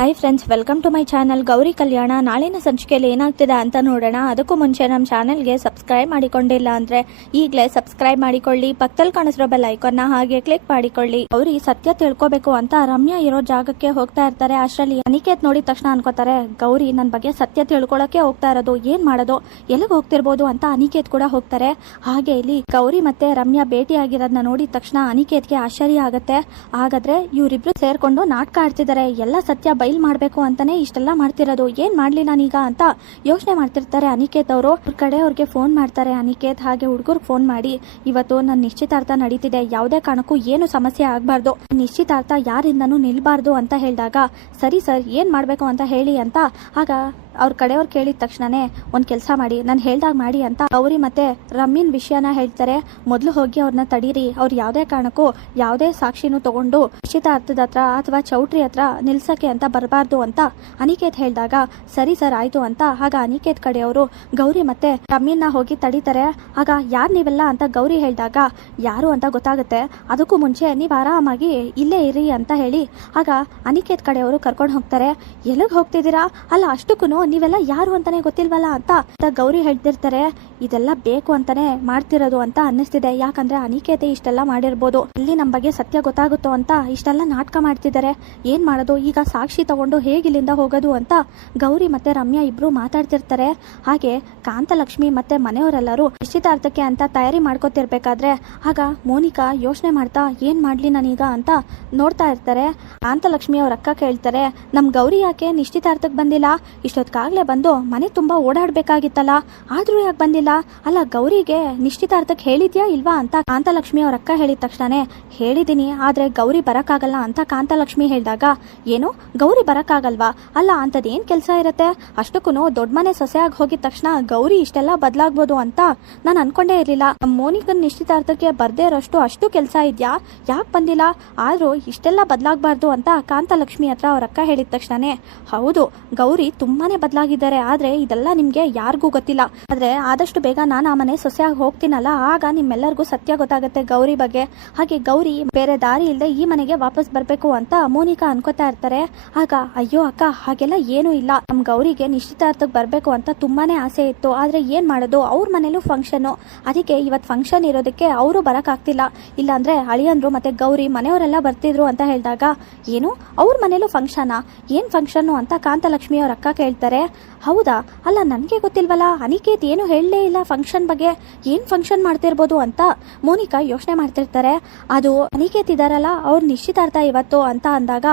Hi friends, welcome to my channel. Gauri Kalyana ನಾಳಿನ ಸಂಚಿಕೆಯಲ್ಲಿ ಏನಾಗ್ತಿದೆ ಅಂತ ನೋಡೋಣ. ಅದಕ್ಕೂ ಮುಂಚೆ ನಮ್ಮ ಚಾನಲ್ಗೆ ಸಬ್ಸ್ಕ್ರೈಬ್ ಮಾಡಿಕೊಂಡಿಲ್ಲ ಅಂದ್ರೆ ಈಗಲೇ ಸಬ್ಸ್ಕ್ರೈಬ್ ಮಾಡಿಕೊಳ್ಳಿ. ಪಕ್ಕದಲ್ಲಿ ಕಾಣಿಸಿರೋ ಬೆಲ್ ಐಕಾನ್ನ ಹಾಗೆ ಕ್ಲಿಕ್ ಮಾಡಿಕೊಳ್ಳಿ. ಗೌರಿ ಸತ್ಯ ತಿಳ್ಕೋಬೇಕು ಅಂತ ರಮ್ಯಾ ಇರೋ ಜಾಗಕ್ಕೆ ಹೋಗ್ತಾ ಇರ್ತಾರೆ. ಅಷ್ಟರಲ್ಲಿ ಅನಿಕೇತ್ ನೋಡಿದ ತಕ್ಷಣ ಅನ್ಕೋತಾರೆ, ಗೌರಿ ನನ್ನ ಬಗ್ಗೆ ಸತ್ಯ ತಿಳ್ಕೊಳಕ್ಕೆ ಹೋಗ್ತಾ ಇರೋದು, ಏನ್ ಮಾಡೋದು, ಎಲ್ಲಿಗೆ ಹೋಗ್ತಿರ್ಬೋದು ಅಂತ ಅನಿಕೇತ್ ಕೂಡ ಹೋಗ್ತಾರೆ. ಹಾಗೆ ಇಲ್ಲಿ ಗೌರಿ ಮತ್ತೆ ರಮ್ಯಾ ಭೇಟಿ ಆಗಿರೋದನ್ನ ನೋಡಿದ ತಕ್ಷಣ ಅನಿಕೇತ್ಗೆ ಆಶ್ಚರ್ಯ ಆಗುತ್ತೆ. ಹಾಗಾದ್ರೆ ಇವರಿಬ್ರು ಸೇರ್ಕೊಂಡು ನಾಟಕ ಆಡ್ತಿದ್ದಾರೆ, ಎಲ್ಲ ಸತ್ಯ ಬೈಲ್ ಮಾಡ್ಬೇಕು ಅಂತಾನೆ ಇಷ್ಟೆಲ್ಲ ಮಾಡ್ತಿರೋದು, ಏನ್ ಮಾಡ್ಲಿ ನಾನೀಗ ಅಂತ ಯೋಚನೆ ಮಾಡ್ತಿರ್ತಾರೆ ಅನಿಕೇತ್ ಅವರು. ಕಡೆ ಅವ್ರಿಗೆ ಫೋನ್ ಮಾಡ್ತಾರೆ ಅನಿಕೇತ್. ಹಾಗೆ ಹುಡುಗರ್ಗೆ ಫೋನ್ ಮಾಡಿ, ಇವತ್ತು ನನ್ನ ನಿಶ್ಚಿತಾರ್ಥ ನಡೀತಿದೆ, ಯಾವುದೇ ಕಾರಣಕ್ಕೂ ಏನು ಸಮಸ್ಯೆ ಆಗ್ಬಾರ್ದು, ನಿಶ್ಚಿತಾರ್ಥ ಯಾರಿಂದನೂ ನಿಲ್ಬಾರ್ದು ಅಂತ ಹೇಳಿದಾಗ, ಸರಿ ಸರ್ ಏನ್ ಮಾಡ್ಬೇಕು ಅಂತ ಹೇಳಿ ಅಂತ. ಆಗ ಅವ್ರ ಕಡೆಯವ್ರು ಕೇಳಿದ ತಕ್ಷಣನೇ ಒಂದ್ ಕೆಲಸ ಮಾಡಿ, ನಾನು ಹೇಳ್ದಾಗ ಮಾಡಿ ಅಂತ ಗೌರಿ ಮತ್ತೆ ರಮ್ಯನ್ ವಿಷಯನ ಹೇಳ್ತಾರೆ. ಮೊದಲು ಹೋಗಿ ಅವ್ರನ್ನ ತಡೀರಿ, ಅವ್ರು ಯಾವುದೇ ಕಾರಣಕ್ಕೂ ಯಾವುದೇ ಸಾಕ್ಷಿನೂ ತಗೊಂಡು ನಿಶ್ಚಿತಾರ್ಥದ ಹತ್ರ ಅಥವಾ ಚೌಟ್ರಿ ಹತ್ರ ನಿಲ್ಸಕ್ಕೆ ಅಂತ ಬರಬಾರ್ದು ಅಂತ ಅನಿಕೇತ್ ಹೇಳಿದಾಗ, ಸರಿ ಸರ್ ಆಯ್ತು ಅಂತ. ಆಗ ಅನಿಕೇತ್ ಕಡೆಯವರು ಗೌರಿ ಮತ್ತೆ ರಮ್ಯನ್ನ ಹೋಗಿ ತಡೀತಾರೆ. ಆಗ ಯಾರು ನೀವೆಲ್ಲ ಅಂತ ಗೌರಿ ಹೇಳಿದಾಗ, ಯಾರು ಅಂತ ಗೊತ್ತಾಗುತ್ತೆ, ಅದಕ್ಕೂ ಮುಂಚೆ ನೀವು ಆರಾಮಾಗಿ ಇಲ್ಲೇ ಇರಿ ಅಂತ ಹೇಳಿ ಆಗ ಅನಿಕೇತ್ ಕಡೆಯವರು ಕರ್ಕೊಂಡು ಹೋಗ್ತಾರೆ. ಎಲ್ಲಿಗೆ ಹೋಗ್ತಿದ್ದೀರಾ, ಅಲ್ಲ ಅಷ್ಟಕ್ಕೂ ನೀವೆಲ್ಲ ಯಾರು ಅಂತಾನೆ ಗೊತ್ತಿಲ್ವಲ್ಲ ಅಂತ ಗೌರಿ ಹೇಳ್ತಿರ್ತಾರೆ. ಇದೆಲ್ಲ ಬೇಕು ಅಂತಾನೆ ಮಾಡ್ತಿರೋದು ಅಂತ ಅನ್ನಿಸ್ತಿದೆ, ಯಾಕಂದ್ರೆ ಅನಿಕೇತೆ ಇಷ್ಟೆಲ್ಲ ಮಾಡಿರ್ಬೋದು, ಇಲ್ಲಿ ನಮ್ಮ ಬಗ್ಗೆ ಸತ್ಯ ಗೊತ್ತಾಗುತ್ತೋ ಅಂತ ಇಷ್ಟೆಲ್ಲ ನಾಟಕ ಮಾಡ್ತಿದ್ದಾರೆ, ಏನ್ ಮಾಡೋದು ಈಗ, ಸಾಕ್ಷಿ ತಗೊಂಡು ಹೇಗಿಲ್ಲಿಂದ ಹೋಗೋದು ಅಂತ ಗೌರಿ ಮತ್ತೆ ರಮ್ಯಾ ಇಬ್ರು ಮಾತಾಡ್ತಿರ್ತಾರೆ. ಹಾಗೆ ಕಾಂತಲಕ್ಷ್ಮಿ ಮತ್ತೆ ಮನೆಯವರೆಲ್ಲರೂ ನಿಶ್ಚಿತಾರ್ಥಕ್ಕೆ ಅಂತ ತಯಾರಿ ಮಾಡ್ಕೋತಿರ್ಬೇಕಾದ್ರೆ ಆಗ ಮೋನಿಕಾ ಯೋಚನೆ ಮಾಡ್ತಾ ಏನ್ ಮಾಡ್ಲಿ ನಾನೀಗ ಅಂತ ನೋಡ್ತಾ ಇರ್ತಾರೆ. ಕಾಂತಲಕ್ಷ್ಮಿ ಅವ್ರ ಅಕ್ಕ ಕೇಳ್ತಾರೆ, ನಮ್ ಗೌರಿ ಯಾಕೆ ನಿಶ್ಚಿತಾರ್ಥಕ್ಕೆ ಬಂದಿಲ್ಲ, ಇಷ್ಟೊತ್ತಿಗಾಗ್ಲೇ ಬಂದು ಮನೆ ತುಂಬಾ ಓಡಾಡ್ಬೇಕಾಗಿತ್ತಲ್ಲ, ಆದ್ರೂ ಯಾಕೆ ಬಂದಿಲ್ಲ, ಅಲ್ಲ ಗೌರಿಗೆ ನಿಶ್ಚಿತಾರ್ಥಕ್ಕೆ ಹೇಳಿದ್ಯಾ ಇಲ್ವಾ ಅಂತ ಕಾಂತಲಕ್ಷ್ಮಿ ಅವ್ರ ಅಕ್ಕ ಹೇಳಿದ ತಕ್ಷಣನೇ, ಹೇಳಿದೀನಿ ಆದ್ರೆ ಗೌರಿ ಬರಕ್ಕಾಗಲ್ಲ ಅಂತ ಕಾಂತಲಕ್ಷ್ಮಿ ಹೇಳಿದಾಗ, ಏನು ಗೌರಿ ಬರಕ್ಕಾಗಲ್ವಾ, ಅಲ್ಲ ಅಂತದೇನ್ ಕೆಲಸ ಇರತ್ತೆ, ಅಷ್ಟಕ್ಕೂ ದೊಡ್ಡ ಮನೆ ಸೊಸೆಯಾಗಿ ಹೋಗಿದ ತಕ್ಷಣ ಗೌರಿ ಇಷ್ಟೆಲ್ಲ ಬದಲಾಗ್ಬೋದು ಅಂತ ನಾನು ಅನ್ಕೊಂಡೇ ಇರ್ಲಿಲ್ಲ, ಮೋನಿಕನ್ ನಿಶ್ಚಿತಾರ್ಥಕ್ಕೆ ಬರ್ದೇ ಇರೋಷ್ಟು ಅಷ್ಟು ಕೆಲಸ ಇದ್ಯಾ, ಯಾಕೆ ಬಂದಿಲ್ಲ, ಆದ್ರೂ ಇಷ್ಟೆಲ್ಲ ಬದಲಾಗಬಾರ್ದು ಅಂತ ಕಾಂತಲಕ್ಷ್ಮಿ ಹತ್ರ ಅವ್ರ ಅಕ್ಕ ಹೇಳಿದ ತಕ್ಷಣನೇ, ಹೌದು ಗೌರಿ ತುಂಬಾನೇ ಬದಲಾಗಿದ್ದಾರೆ, ಆದ್ರೆ ಇದೆಲ್ಲ ನಿಮ್ಗೆ ಯಾರಿಗೂ ಗೊತ್ತಿಲ್ಲ, ಆದ್ರೆ ಆದಷ್ಟು ಬೇಗ ನಾನು ಆ ಮನೆ ಸೊಸೆಯಾಗಿ ಹೋಗ್ತೀನಲ್ಲ, ಆಗ ನಿಮ್ಮೆಲ್ಲರಿಗೂ ಸತ್ಯ ಗೊತ್ತಾಗುತ್ತೆ ಗೌರಿ ಬಗ್ಗೆ. ಹಾಗೆ ಗೌರಿ ಬೇರೆ ದಾರಿ ಇಲ್ಲದೆ ಈ ಮನೆಗೆ ವಾಪಸ್ ಬರ್ಬೇಕು ಅಂತ ಮೋನಿಕಾ ಅನ್ಕೋತಾ ಇರ್ತಾರೆ. ಆಗ ಅಯ್ಯೋ ಅಕ್ಕ ಹಾಗೆಲ್ಲ ಏನೂ ಇಲ್ಲ, ನಮ್ ಗೌರಿಗೆ ನಿಶ್ಚಿತಾರ್ಥಕ್ಕೆ ಬರ್ಬೇಕು ಅಂತ ತುಂಬಾನೇ ಆಸೆ ಇತ್ತು, ಆದ್ರೆ ಏನ್ ಮಾಡೋದು, ಅವ್ರ ಮನೇಲೂ ಫಂಕ್ಷನ್, ಅದಕ್ಕೆ ಇವತ್ ಫಂಕ್ಷನ್ ಇರೋದಕ್ಕೆ ಅವರು ಬರಕ್ ಆಗ್ತಿಲ್ಲ, ಇಲ್ಲಾಂದ್ರೆ ಅಳಿಯಂದ್ರು ಮತ್ತೆ ಗೌರಿ ಮನೆಯವರೆಲ್ಲ ಬರ್ತಿದ್ರು ಅಂತ ಹೇಳಿದಾಗ, ಏನು ಅವ್ರ ಮನೇಲೂ ಫಂಕ್ಷನಾ, ಏನ್ ಫಂಕ್ಷನ್ ಅಂತ ಕಾಂತಲಕ್ಷ್ಮಿ ಅವ್ರ ಅಕ್ಕ ಕೇಳ್ತಾರೆ. ಹೌದಾ, ಅಲ್ಲ ನನ್ಗೆ ಗೊತ್ತಿಲ್ವಲ್ಲ, ಅನಿಕೇತ್ ಏನು ಹೇಳಲೇ ಇಲ್ಲ ಫಂಕ್ಷನ್ ಬಗ್ಗೆ, ಏನ್ ಫಂಕ್ಷನ್ ಮಾಡ್ತಿರ್ಬೋದು ಅಂತ ಮೋನಿಕಾ ಯೋಚನೆ ಮಾಡ್ತಿರ್ತಾರೆ. ಅದು ಅನಿಕೇತ್ ಇದಾರಲ್ಲ ಅವ್ರ ನಿಶ್ಚಿತಾರ್ಥ ಇವತ್ತು ಅಂತ ಅಂದಾಗ,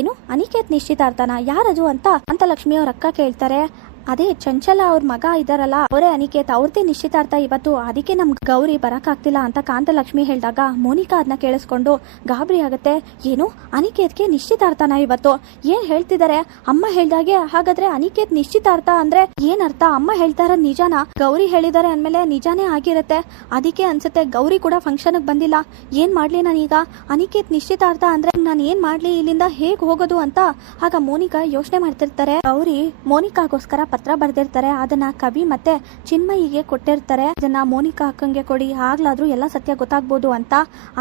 ಏನು ಅನಿಕೇತ್ ನಿಶ್ಚಿತಾರ್ಥನ, ಯಾರದು ಅಂತ ಕಾಂತಲಕ್ಷ್ಮಿ ಅವ್ರ ಅಕ್ಕ ಕೇಳ್ತಾರೆ. ಅದೇ ಚಂಚಲ ಅವ್ರ ಮಗ ಇದಾರಲ್ಲ ಅವರೇ ಅನಿಕೇತ್, ಅವ್ರದೇ ನಿಶ್ಚಿತಾರ್ಥ ಇವತ್ತು, ಅದಕ್ಕೆ ನಮ್ ಗೌರಿ ಬರಕ್ಕಾಗ್ತಿಲ್ಲ ಅಂತ ಕಾಂತಲಕ್ಷ್ಮಿ ಹೇಳಿದಾಗ ಮೋನಿಕಾ ಅದನ್ನ ಕೇಳಿಸ್ಕೊಂಡು ಗಾಬರಿ ಆಗುತ್ತೆ. ಏನು ಅನಿಕೇತ್ಗೆ ನಿಶ್ಚಿತಾರ್ಥನ ಇವತ್ತು, ಏನ್ ಹೇಳ್ತಿದ್ದಾರೆ, ಅಮ್ಮ ಹೇಳ್ದಾಗೆ, ಹಾಗಾದ್ರೆ ಅನಿಕೇತ್ ನಿಶ್ಚಿತಾರ್ಥ ಅಂದ್ರೆ ಏನ್ ಅರ್ಥ, ಅಮ್ಮ ಹೇಳ್ತಾ ಇರೋದ್ ನಿಜಾನ, ಗೌರಿ ಹೇಳಿದಾರೆ ಅಂದ್ಮೇಲೆ ನಿಜಾನೇ ಆಗಿರುತ್ತೆ, ಅದಕ್ಕೆ ಅನ್ಸುತ್ತೆ ಗೌರಿ ಕೂಡ ಫಂಕ್ಷನ್ ಬಂದಿಲ್ಲ, ಏನ್ ಮಾಡ್ಲಿ ನಾನೀಗ, ಅನಿಕೇತ್ ನಿಶ್ಚಿತಾರ್ಥ ಅಂದ್ರೆ ನಾನು ಏನ್ ಮಾಡ್ಲಿ, ಇಲ್ಲಿಂದ ಹೇಗ್ ಹೋಗೋದು ಅಂತ ಆಗ ಮೋನಿಕಾ ಯೋಚನೆ ಮಾಡ್ತಿರ್ತಾರೆ. ಗೌರಿ ಮೋನಿಕಾಗೋಸ್ಕರ ಪತ್ರ ಬರ್ದಿರ್ತಾರೆ, ಅದನ್ನ ಕವಿ ಮತ್ತೆ ಚಿನ್ಮಯಿಗೆ ಕೊಟ್ಟಿರ್ತಾರೆ, ಇದನ್ನ ಮೋನಿಕಾ ಅಕ್ಕಂಗೆ ಕೊಡಿ, ಆಗ್ಲಾದ್ರೂ ಎಲ್ಲ ಸತ್ಯ ಗೊತ್ತಾಗ್ಬೋದು ಅಂತ.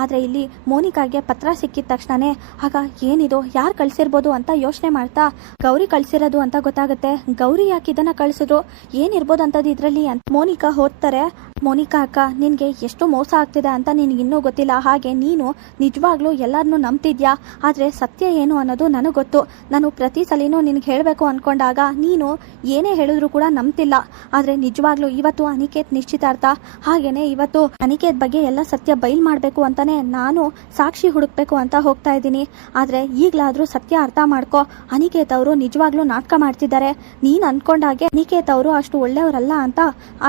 ಆದ್ರೆ ಇಲ್ಲಿ ಮೋನಿಕಾಗೆ ಪತ್ರ ಸಿಕ್ಕಿದ ತಕ್ಷಣನೇ ಆಗ ಏನಿದು, ಯಾರು ಕಳ್ಸಿರ್ಬೋದು ಅಂತ ಯೋಚನೆ ಮಾಡ್ತಾ, ಗೌರಿ ಕಳ್ಸಿರೋದು ಅಂತ ಗೊತ್ತಾಗುತ್ತೆ. ಗೌರಿ ಯಾಕೆ ಇದನ್ನ ಕಳ್ಸಿದ್ರು, ಏನಿರ್ಬೋದು ಅಂತದ್ ಇದ್ರಲ್ಲಿ ಅಂತ ಮೋನಿಕಾ ಓದ್ತಾರೆ. ಮೋನಿಕಾ ಅಕ್ಕ, ನಿನ್ಗೆ ಎಷ್ಟು ಮೋಸ ಆಗ್ತಿದೆ ಅಂತ ನಿನ್ಗೆ ಇನ್ನೂ ಗೊತ್ತಿಲ್ಲ, ಹಾಗೆ ನೀನು ನಿಜವಾಗ್ಲೂ ಎಲ್ಲರನ್ನೂ ನಂಬ್ತಿದ್ಯಾ, ಆದ್ರೆ ಸತ್ಯ ಏನು ಅನ್ನೋದು ನನಗೆ ಗೊತ್ತು, ನಾನು ಪ್ರತಿ ಸಲಿನೂ ನಿನ್ಗೆ ಹೇಳಬೇಕು ಅನ್ಕೊಂಡಾಗ ನೀನು ಏನೇ ಹೇಳಿದ್ರು ಕೂಡ ನಂಬ್ತಿಲ್ಲ, ಆದ್ರೆ ನಿಜವಾಗ್ಲೂ ಇವತ್ತು ಅನಿಕೇತ್ ನಿಶ್ಚಿತಾರ್ಥ, ಹಾಗೇನೆ ಇವತ್ತು ಅನಿಕೇತ್ ಬಗ್ಗೆ ಎಲ್ಲ ಸತ್ಯ ಬಯಲ್ ಮಾಡ್ಬೇಕು ಅಂತಾನೆ ನಾನು ಸಾಕ್ಷಿ ಹುಡುಕ್ಬೇಕು ಅಂತ ಹೋಗ್ತಾ ಇದ್ದೀನಿ, ಆದ್ರೆ ಈಗ್ಲಾದ್ರೂ ಸತ್ಯ ಅರ್ಥ ಮಾಡ್ಕೋ, ಅನಿಕೇತ್ ಅವರು ನಿಜವಾಗ್ಲೂ ನಾಟಕ ಮಾಡ್ತಿದ್ದಾರೆ, ನೀನ್ ಅನ್ಕೊಂಡಾಗೆ ಅನಿಕೇತ್ ಅವರು ಅಷ್ಟು ಒಳ್ಳೆಯವರಲ್ಲ ಅಂತ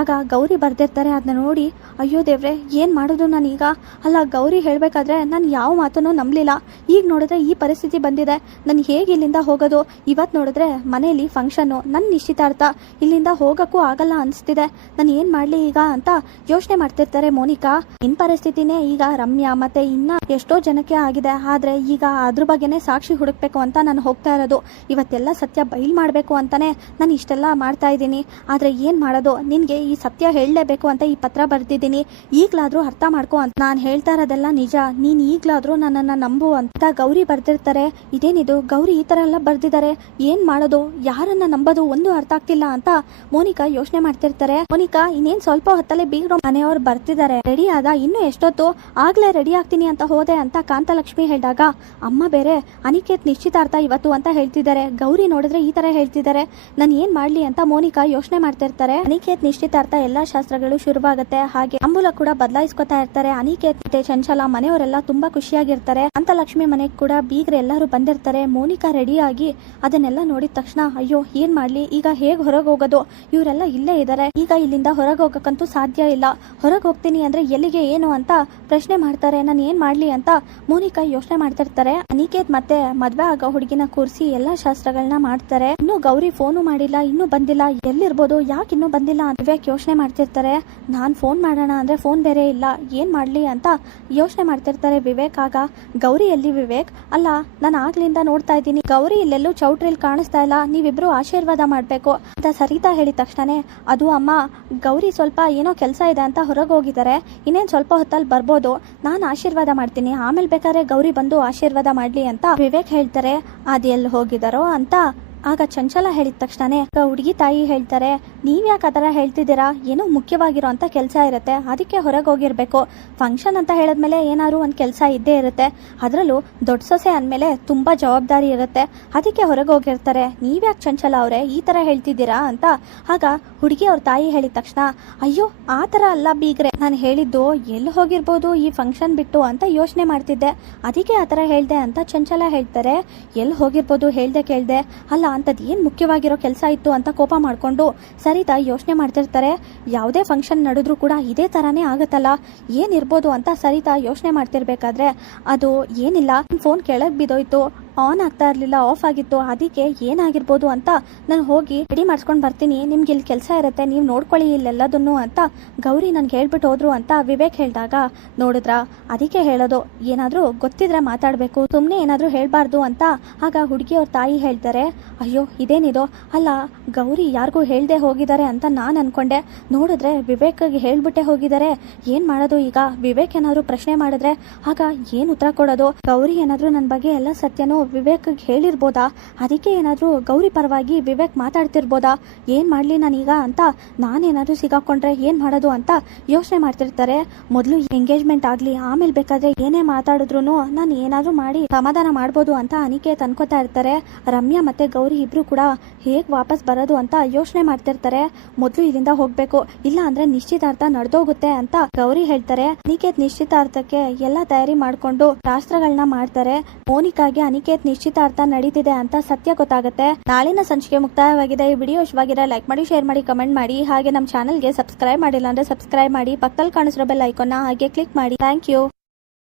ಆಗ ಗೌರಿ ಬರ್ದಿರ್ತಾರೆ. ಅದನ್ನ ನೋಡಿ ಅಯ್ಯೋ ದೇವ್ರೆ ಏನ್ ಮಾಡೋದು ನಾನೀಗ, ಅಲ್ಲ ಗೌರಿ ಹೇಳ್ಬೇಕಾದ್ರೆ ನಾನು ಯಾವ ಮಾತನ್ನು ನಂಬಲಿಲ್ಲ, ಈಗ ನೋಡಿದ್ರೆ ಈ ಪರಿಸ್ಥಿತಿ ಬಂದಿದೆ, ನಾನು ಹೇಗೆ ಇಲ್ಲಿಂದ ಹೋಗೋದು, ಇವತ್ ನೋಡಿದ್ರೆ ಮನೆಯಲ್ಲಿ ಫಂಕ್ಷನ್, ನನ್ನ ನಿಶ್ಚಿತಾರ್ಥ, ಇಲ್ಲಿಂದ ಹೋಗಕ್ಕೂ ಆಗಲ್ಲ ಅನಿಸ್ತಿದೆ, ನಾನು ಏನ್ ಮಾಡ್ಲಿ ಈಗ ಅಂತ ಯೋಚನೆ ಮಾಡ್ತಿರ್ತಾರೆ ಮೋನಿಕಾ. ಇನ್ ಪರಿಸ್ಥಿತಿನೇ ಈಗ ರಮ್ಯಾ ಮತ್ತೆ ಇನ್ನ ಎಷ್ಟೋ ಜನಕ್ಕೆ ಆಗಿದೆ, ಆದ್ರೆ ಈಗ ಅದ್ರ ಬಗ್ಗೆನೆ ಸಾಕ್ಷಿ ಹುಡುಕ್ಬೇಕು ಅಂತ ನಾನು ಹೋಗ್ತಾ ಇರೋದು, ಇವತ್ತೆಲ್ಲ ಸತ್ಯ ಬಯಲ್ ಮಾಡ್ಬೇಕು ಅಂತಾನೆ ನಾನು ಇಷ್ಟೆಲ್ಲ ಮಾಡ್ತಾ ಇದ್ದೀನಿ, ಆದ್ರೆ ಏನ್ ಮಾಡೋದು, ನಿನ್ಗೆ ಈ ಸತ್ಯ ಹೇಳಲೇಬೇಕು ಅಂತ ಈ ಪತ್ರ ಬರ್ತಿದ್ದೀನಿ, ಈಗ್ಲಾದ್ರೂ ಅರ್ಥ ಮಾಡ್ಕೊ ಅಂತ. ನಾನು ಹೇಳ್ತಾ ಇರೋದೆಲ್ಲ ನಿಜ, ನೀನ್ ಈಗ್ಲಾದ್ರೂ ನನ್ನನ್ನ ನಂಬು ಅಂತ ಗೌರಿ ಬರ್ದಿರ್ತಾರೆ. ಇದೇನಿದು ಗೌರಿ ಈ ತರ ಎಲ್ಲ ಬರ್ದಿದ್ದಾರೆ, ಏನ್ ಮಾಡೋದು, ಯಾರನ್ನ ನಂಬೋದು ಒಂದು ಅರ್ಥ ಆಗ್ತಿಲ್ಲ ಅಂತ ಮೋನಿಕಾ ಯೋಚನೆ ಮಾಡ್ತಿರ್ತಾರೆ. ಮೋನಿಕಾ ಇನ್ನೇನ್ ಸ್ವಲ್ಪ ಹೊತ್ತಲ್ಲೇ ಬೀಗ್ರು ಮನೆಯವ್ರು ಬರ್ತಿದ್ದಾರೆ, ರೆಡಿ ಆದ, ಇನ್ನು ಎಷ್ಟೊತ್ತು, ಆಗ್ಲೇ ರೆಡಿ ಆಗ್ತೀನಿ ಅಂತ ಹೋದೆ ಅಂತ ಕಾಂತಲಕ್ಷ್ಮಿ ಹೇಳಿದಾಗ ಅಮ್ಮ ಬೇರೆ ಅನಿಕೇತ್ ನಿಶ್ಚಿತಾರ್ಥ ಇವತ್ತು ಅಂತ ಹೇಳ್ತಿದ್ದಾರೆ. ಗೌರಿ ನೋಡಿದ್ರೆ ಈ ತರ ಹೇಳ್ತಿದ್ದಾರೆ, ನಾನು ಏನ್ ಮಾಡ್ಲಿ ಅಂತ ಮೋನಿಕಾ ಯೋಚನೆ ಮಾಡ್ತಿರ್ತಾರೆ. ಅನಿಕೇತ್ ನಿಶ್ಚಿತಾರ್ಥ ಎಲ್ಲಾ ಶಾಸ್ತ್ರಗಳು ಶುರುವಾಗುತ್ತೆ. ಹಾಗೆ ಅಂಬುಲ ಕೂಡ ಬದಲಾಯಿಸ್ಕೊತಾ ಇರ್ತಾರೆ. ಅನಿಕೇತ್ ಮತ್ತೆ ಚಂಚಲ ಮನೆಯವರೆಲ್ಲ ತುಂಬಾ ಖುಷಿಯಾಗಿರ್ತಾರೆ. ಕಾಂತಲಕ್ಷ್ಮಿ ಮನೆಗೆ ಕೂಡ ಬೀಗ್ರೆ ಎಲ್ಲರೂ ಬಂದಿರ್ತಾರೆ. ಮೋನಿಕಾ ರೆಡಿ ಆಗಿ ಅದನ್ನೆಲ್ಲ ನೋಡಿದ ತಕ್ಷಣ ಅಯ್ಯೋ ಏನ್ ಮಾಡ್ಲಿ, ಈಗ ಹೇಗ್ ಹೊರಗೆ ಹೋಗೋದು, ಇವರೆಲ್ಲ ಇಲ್ಲೇ ಇದ್ದಾರೆ, ಈಗ ಇಲ್ಲಿಂದ ಹೊರಗೆ ಹೋಗಕ್ಕಂತೂ ಸಾಧ್ಯ ಇಲ್ಲ, ಹೊರಗೆ ಹೋಗ್ತೀನಿ ಅಂದ್ರೆ ಎಲ್ಲಿಗೆ ಏನು ಅಂತ ಪ್ರಶ್ನೆ ಮಾಡ್ತಾರೆ. ನಾನು ಏನ್ ಮಾಡ್ಲಿ ಅಂತ ಮೋನಿಕಾ ಯೋಚನೆ ಮಾಡ್ತಿರ್ತಾರೆ. ಅನಿಕೇತ್ ಮತ್ತೆ ಮದ್ವೆ ಆಗೋ ಹುಡುಗಿನ ಕೂರಿಸಿ ಎಲ್ಲಾ ಶಾಸ್ತ್ರಗಳನ್ನ ಮಾಡ್ತಾರೆ. ಇನ್ನು ಗೌರಿ ಫೋನು ಮಾಡಿಲ್ಲ, ಇನ್ನೂ ಬಂದಿಲ್ಲ, ಎಲ್ಲಿರ್ಬೋದು, ಯಾಕೆ ಇನ್ನೂ ಬಂದಿಲ್ಲ ಅಂತ ವಿವೇಕ್ ಯೋಚನೆ ಮಾಡ್ತಿರ್ತಾರೆ. ನಾನ್ ಫೋನ್ ಮಾಡೋಣ ಅಂದ್ರೆ ಫೋನ್ ಬೇರೆ ಇಲ್ಲ, ಏನ್ ಮಾಡ್ಲಿ ಅಂತ ಯೋಚನೆ ಮಾಡ್ತಿರ್ತಾರೆ ವಿವೇಕ್. ಆಗ ಗೌರಿ ಎಲ್ಲಿ ವಿವೇಕ್, ಅಲ್ಲ ನಾನು ಆಗ್ಲಿಂದ ನೋಡ್ತಾ ಇದ್ದೀನಿ ಗೌರಿ ಇಲ್ಲೆಲ್ಲೂ ಚೌಟ್ರಿಲ್ ಕಾಣಿಸ್ತಾ ಇಲ್ಲ, ನೀವಿಬ್ರು ಆಶೀರ್ವಾದ ಮಾಡ್ಬೇಕು ಅಂತ ಸರಿತಾ ಹೇಳಿದ ತಕ್ಷಣನೇ ಅದು ಅಮ್ಮ ಗೌರಿ ಸ್ವಲ್ಪ ಏನೋ ಕೆಲಸ ಇದೆ ಅಂತ ಹೊರಗೆ ಹೋಗಿದ್ದಾರೆ, ಇನ್ನೇನ್ ಸ್ವಲ್ಪ ಹೊತ್ತಲ್ಲಿ ಬರ್ಬೋದು, ನಾನು ಆಶೀರ್ವಾದ ಮಾಡ್ತೀನಿ, ಆಮೇಲೆ ಬೇಕಾದ್ರೆ ಗೌರಿ ಬಂದು ಆಶೀರ್ವಾದ ಮಾಡ್ಲಿ ಅಂತ ವಿವೇಕ್ ಹೇಳ್ತಾರೆ. ಅದೆಲ್ಲಿ ಹೋಗಿದಾರೋ ಅಂತ ಆಗ ಚಂಚಲ ಹೇಳಿದ ತಕ್ಷಣನೇ ಹುಡುಗಿ ತಾಯಿ ಹೇಳ್ತಾರೆ, ನೀವ್ ಯಾಕೆ ಆ ಥರ ಹೇಳ್ತಿದ್ದೀರಾ, ಏನೋ ಮುಖ್ಯವಾಗಿರೋ ಅಂತ ಕೆಲಸ ಇರುತ್ತೆ, ಅದಕ್ಕೆ ಹೊರಗೆ ಹೋಗಿರ್ಬೇಕು, ಫಂಕ್ಷನ್ ಅಂತ ಹೇಳಿದ್ಮೇಲೆ ಏನಾದ್ರು ಒಂದು ಕೆಲಸ ಇದ್ದೇ ಇರುತ್ತೆ, ಅದರಲ್ಲೂ ದೊಡ್ಡ ಸೊಸೆ ಅಂದಮೇಲೆ ತುಂಬಾ ಜವಾಬ್ದಾರಿ ಇರುತ್ತೆ, ಅದಕ್ಕೆ ಹೊರಗೆ ಹೋಗಿರ್ತಾರೆ, ನೀವ್ಯಾಕೆ ಚಂಚಲ ಅವರೇ ಈ ಥರ ಹೇಳ್ತಿದ್ದೀರಾ ಅಂತ ಆಗ ಹುಡುಗಿ ಅವ್ರ ತಾಯಿ ಹೇಳಿದ ತಕ್ಷಣ ಅಯ್ಯೋ ಆ ಥರ ಅಲ್ಲ ಬೀಗ್ರೆ, ನಾನು ಹೇಳಿದ್ದು ಎಲ್ಲಿ ಹೋಗಿರ್ಬೋದು ಈ ಫಂಕ್ಷನ್ ಬಿಟ್ಟು ಅಂತ ಯೋಚನೆ ಮಾಡ್ತಿದ್ದೆ, ಅದಕ್ಕೆ ಆ ಥರ ಹೇಳ್ದೆ ಅಂತ ಚಂಚಲ ಹೇಳ್ತಾರೆ. ಎಲ್ಲಿ ಹೋಗಿರ್ಬೋದು ಹೇಳ್ದೆ ಕೇಳ್ದೆ, ಅಲ್ಲ ಅಂತದ್ ಏನ್ ಮುಖ್ಯವಾಗಿರೋ ಕೆಲಸ ಇತ್ತು ಅಂತ ಕೋಪ ಮಾಡ್ಕೊಂಡು ಸರಿತಾ ಯೋಚನೆ ಮಾಡ್ತಿರ್ತಾರೆ. ಯಾವುದೇ ಫಂಕ್ಷನ್ ನಡೆದ್ರೂ ಕೂಡ ಇದೇ ತರಾನೇ ಆಗತ್ತಲ್ಲ, ಏನಿರ್ಬೋದು ಅಂತ ಸರಿತಾ ಯೋಚನೆ ಮಾಡ್ತಿರ್ಬೇಕಾದ್ರೆ ಅದು ಏನಿಲ್ಲ, ಫೋನ್ ಕೆಳಗ್ ಬಿದ್ದೋಯ್ತು, ಆನ್ ಆಗ್ತಾ ಇರಲಿಲ್ಲ, ಆಫ್ ಆಗಿತ್ತು, ಅದಕ್ಕೆ ಏನಾಗಿರ್ಬೋದು ಅಂತ ನಾನು ಹೋಗಿ ರೆಡಿ ಮಾಡಿಸ್ಕೊಂಡು ಬರ್ತೀನಿ, ನಿಮ್ಗೆ ಇಲ್ಲಿ ಕೆಲಸ ಇರುತ್ತೆ, ನೀವು ನೋಡ್ಕೊಳ್ಳಿ ಇಲ್ಲೆಲ್ಲದನ್ನು ಅಂತ ಗೌರಿ ನನ್ಗೆ ಹೇಳ್ಬಿಟ್ಟು ಹೋದ್ರು ಅಂತ ವಿವೇಕ್ ಹೇಳಿದಾಗ ನೋಡಿದ್ರ, ಅದಕ್ಕೆ ಹೇಳೋದು ಏನಾದರೂ ಗೊತ್ತಿದ್ರೆ ಮಾತಾಡಬೇಕು, ಸುಮ್ಮನೆ ಏನಾದರೂ ಹೇಳ್ಬಾರ್ದು ಅಂತ ಆಗ ಹುಡುಗಿ ಅವ್ರ ತಾಯಿ ಹೇಳ್ತಾರೆ. ಅಯ್ಯೋ ಇದೇನಿದು, ಅಲ್ಲ ಗೌರಿ ಯಾರಿಗೂ ಹೇಳ್ದೆ ಹೋಗಿದ್ದಾರೆ ಅಂತ ನಾನು ಅನ್ಕೊಂಡೆ, ನೋಡಿದ್ರೆ ವಿವೇಕ್ಗೆ ಹೇಳ್ಬಿಟ್ಟೆ ಹೋಗಿದ್ದಾರೆ, ಏನ್ ಮಾಡೋದು ಈಗ, ವಿವೇಕ್ ಏನಾದ್ರು ಪ್ರಶ್ನೆ ಮಾಡಿದ್ರೆ ಆಗ ಏನ್ ಉತ್ತರ ಕೊಡೋದು, ಗೌರಿ ಏನಾದ್ರು ನನ್ನ ಬಗ್ಗೆ ಎಲ್ಲ ಸತ್ಯನೂ ವಿವೇಕ್ಗೆ ಹೇಳಿರ್ಬೋದಾ, ಅದಕ್ಕೆ ಏನಾದ್ರು ಗೌರಿ ಪರವಾಗಿ ವಿವೇಕ್ ಮಾತಾಡ್ತಿರ್ಬೋದಾ, ಏನ್ ಮಾಡ್ಲಿ ನಾನೀಗ ಅಂತ ನಾನೇನಾದ್ರೂ ಸಿಗಾಕೊಂಡ್ರೆ ಏನ್ ಮಾಡೋದು ಅಂತ ಯೋಚನೆ ಮಾಡ್ತಿರ್ತಾರೆ. ಮೊದಲು ಎಂಗೇಜ್ಮೆಂಟ್ ಆಗ್ಲಿ, ಆಮೇಲೆ ಬೇಕಾದ್ರೆ ಏನೇ ಮಾತಾಡಿದ್ರು ನಾನು ಏನಾದ್ರೂ ಮಾಡಿ ಸಮಾಧಾನ ಮಾಡ್ಬೋದು ಅಂತ ಅನಿಕೇತ್ ಅನ್ಕೋತಾ ಇರ್ತಾರೆ. ರಮ್ಯಾ ಮತ್ತೆ ಗೌರಿ ಇಬ್ರು ಕೂಡ ಹೇಗ್ ವಾಪಸ್ ಬರೋದು ಅಂತ ಯೋಚನೆ ಮಾಡ್ತಿರ್ತಾರೆ. ಮೊದಲು ಇಲ್ಲಿಂದ ಹೋಗ್ಬೇಕು, ಇಲ್ಲ ಅಂದ್ರೆ ನಿಶ್ಚಿತಾರ್ಥ ನಡೆದೋಗುತ್ತೆ ಅಂತ ಗೌರಿ ಹೇಳ್ತಾರೆ. ಅನಿಕೇತ್ ನಿಶ್ಚಿತಾರ್ಥಕ್ಕೆ ಎಲ್ಲಾ ತಯಾರಿ ಮಾಡ್ಕೊಂಡು ಶಾಸ್ತ್ರಗಳನ್ನ ಮಾಡ್ತಾರೆ. ಮೋನಿಕಾಗೆ ಅನಿಕೇತ್ ನಿಶ್ಚಿತಾರ್ಥ ನಡೀತಿದೆ ಅಂತ ಸತ್ಯ ಗೊತ್ತಾಗುತ್ತೆ. ನಾಳಿನ ಸಂಚಿಕೆ ಮುಕ್ತಾಯವಾಗಿದೆ. ಈ ವಿಡಿಯೋ ಇಷ್ಟವಾಗಿದ್ರೆ ಲೈಕ್ ಮಾಡಿ, ಶೇರ್ ಮಾಡಿ, ಕಮೆಂಟ್ ಮಾಡಿ. ಹಾಗೆ ನಮ್ಮ ಚಾನಲ್ಗೆ ಸಬ್ಸ್ಕ್ರೈಬ್ ಮಾಡಿಲ್ಲ ಅಂದ್ರೆ ಸಬ್ಸ್ಕ್ರೈಬ್ ಮಾಡಿ, ಪಕ್ಕದಲ್ಲಿ ಕಾಣಿಸಿರೋ ಬೆಲ್ ಐಕಾನ್ನ ಹಾಗೆ ಕ್ಲಿಕ್ ಮಾಡಿ. Thank you.